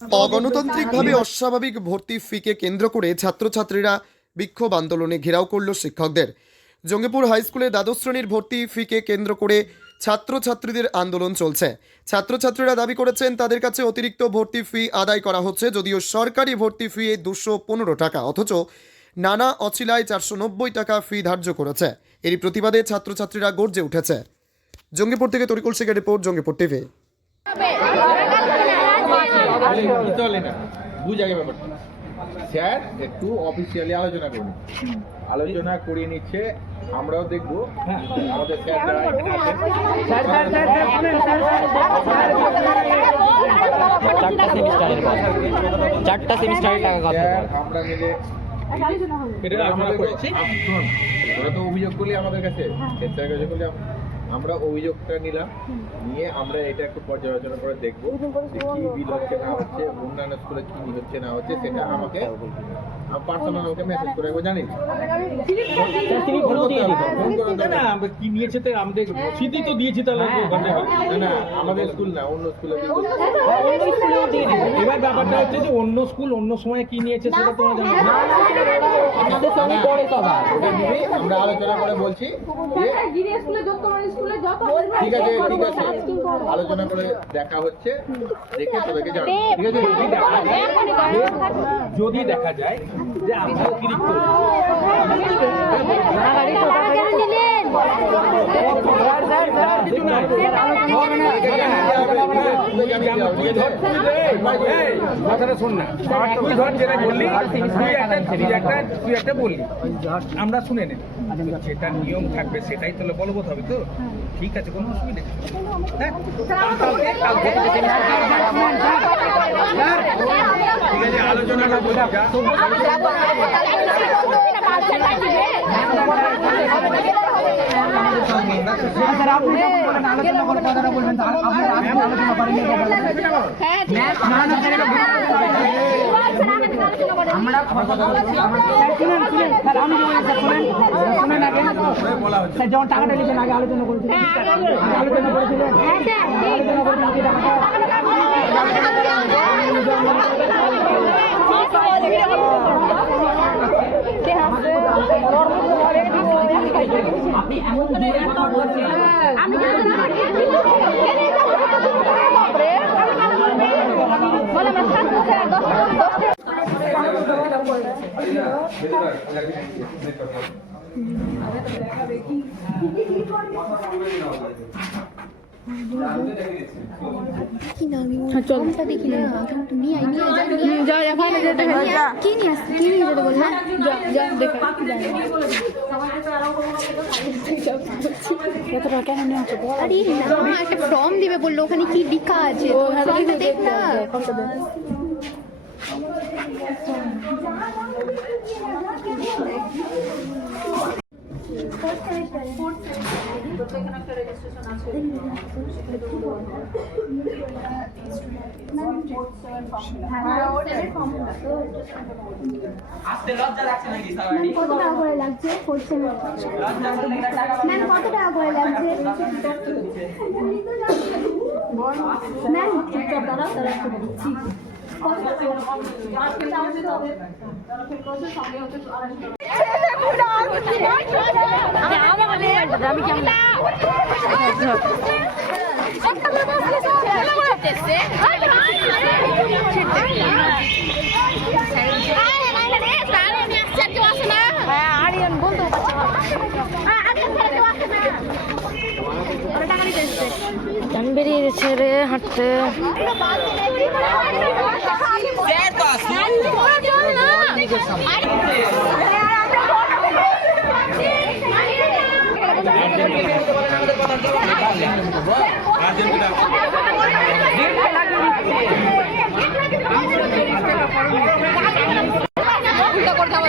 অগণতান্ত্রিকভাবে অস্বাভাবিক ভর্তি ফিকে কেন্দ্র করে ছাত্রছাত্রীরা বিক্ষোভ আন্দোলনে ঘেরাও করল শিক্ষকদের। জঙ্গিপুর হাই স্কুলে দ্বাদশ শ্রেণীর ভর্তি ফিকে কেন্দ্র করে ছাত্রছাত্রীদের আন্দোলন চলছে। ছাত্রছাত্রীরা দাবি করেছেন তাদের কাছে অতিরিক্ত ভর্তি ফি আদায় করা হচ্ছে, যদিও সরকারি ভর্তি ফি 215 টাকা, অথচ নানা অছিলায় 490 টাকা ফি ধার্য করেছে। এরই প্রতিবাদে ছাত্রছাত্রীরা গর্জে উঠেছে। জঙ্গিপুর থেকে তরিকুল শেখের রিপোর্ট, জঙ্গিপুর টিভি। স্যার একটু অফিসিয়ালি আলোচনা করুন, আলোচনা করিয়ে নিচ্ছে, আমরাও দেখবো আমাদের স্যার যারা এখানে আছেন। চারটা সেমিস্টারের টাকা কত? আমরা মিলে ওরা তো অভিযোগ করলে আমাদের কাছে, স্যারের কাছে করলে আমরা অভিযোগটা নিলাম, নিয়ে আমরা এটা একটু পর্যালোচনা করে দেখবো যে কি বিল হচ্ছে না হচ্ছে, অন্যান্য স্কুলে কি হচ্ছে না হচ্ছে, সেটা আমাকে পার্সোনাল আমাকে মেসেজ করে জানি কি নিয়েছে তো আমাদের রসিদই তো দিয়েছি, তাহলে না আমাদের স্কুল না, অন্য স্কুলে। এবার ব্যাপারটা হচ্ছে যে অন্য স্কুল অন্য সময় কি নিয়েছে সেটা তোমার জানো। আমরা আলোচনা করে বলছি ঠিক আছে, ঠিক আছে, আলোচনা করে দেখা হচ্ছে, দেখে তোদেরকে জানাবো, ঠিক আছে। যদি দেখা যায় যে আমরা অতিরিক্ত কথাটা শোন না, তুই ধর যেটা বললি, তুই একটা বললি, আমরা শুনে নেব, যেটা নিয়ম থাকবে সেটাই তাহলে বলবৎ হবে তো। ঠিক আছে, কোনো অসুবিধা নেই। হ্যাঁ, ঠিক আছে, আলোচনাটা বলি। যেমন টাকাটা লিখেন আগে আলোচনা করেছিলেন, আলোচনা করেছিলেন। আপনি এমন একটা ফর্ম দিবে বললো, ওখানে কি লেখা আছে দেখ না। কত টাকা করে লাগছে? ম্যাম কত টাকা করে লাগছে? ম্যাম চুপচাপ দাঁড়াও, তারা একটু দিচ্ছি। আমি বেরিয়ে গেছে রে হাঁটতে। কথা